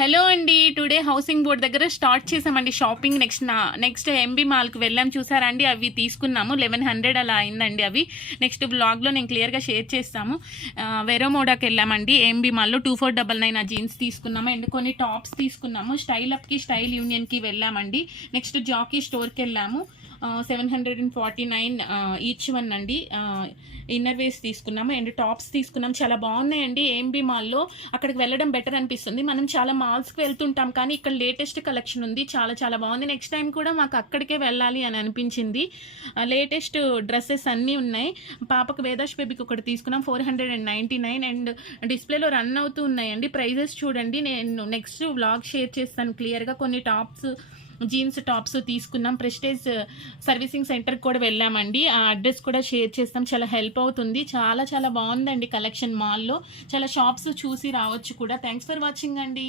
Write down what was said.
Hello అండి. Today housing board దగ్గర start చేసామండి షాపింగ్. నెక్స్ట్ ఎంబీ మాల్కి వెళ్ళాం. చూసారా అండి, అవి తీసుకున్నాము. 1100 అలా అయిందండి అవి. నెక్స్ట్ బ్లాగ్లో నేను క్లియర్గా షేర్ చేస్తాము. వెరోమోడాకి వెళ్ళామండి ఎంబీ మాల్లో. 2499 ఆ జీన్స్ తీసుకున్నాము. అండ్ కొన్ని టాప్స్ తీసుకున్నాము. స్టైల్ అప్కి, స్టైల్ యూనియన్కి వెళ్ళామండి. నెక్స్ట్ జాకీ స్టోర్కి వెళ్ళాము. 749 ఈచ్ వన్ అండి. ఇన్నర్ వేస్ తీసుకున్నాము అండ్ టాప్స్ తీసుకున్నాం. చాలా బాగున్నాయండి ఏంబీ మాల్లో. అక్కడికి వెళ్ళడం బెటర్ అనిపిస్తుంది. మనం చాలా మాల్స్కి వెళ్తుంటాం, కానీ ఇక్కడ లేటెస్ట్ కలెక్షన్ ఉంది. చాలా చాలా బాగుంది. నెక్స్ట్ టైం కూడా మాకు అక్కడికే వెళ్ళాలి అని అనిపించింది. లేటెస్ట్ డ్రెస్సెస్ అన్నీ ఉన్నాయి. పాపకు వేదాష్ బేబీకి ఒకటి తీసుకున్నాం 499 అండ్ డిస్ప్లేలో రన్ అవుతూ ఉన్నాయండి. ప్రైజెస్ చూడండి. నేను నెక్స్ట్ వ్లాగ్ షేర్ చేస్తాను క్లియర్గా. కొన్ని టాప్స్, జీన్స్ టాప్స్ తీసుకున్నాం. ప్రెస్టేజ్ సర్వీసింగ్ సెంటర్కి కూడా వెళ్ళామండి. ఆ అడ్రస్ కూడా షేర్ చేస్తాం. చాలా హెల్ప్ అవుతుంది. చాలా చాలా బాగుందండి కలెక్షన్ మాల్లో. చాలా షాప్స్ చూసి రావచ్చు కూడా. థ్యాంక్స్ ఫర్ వాచింగ్ అండి.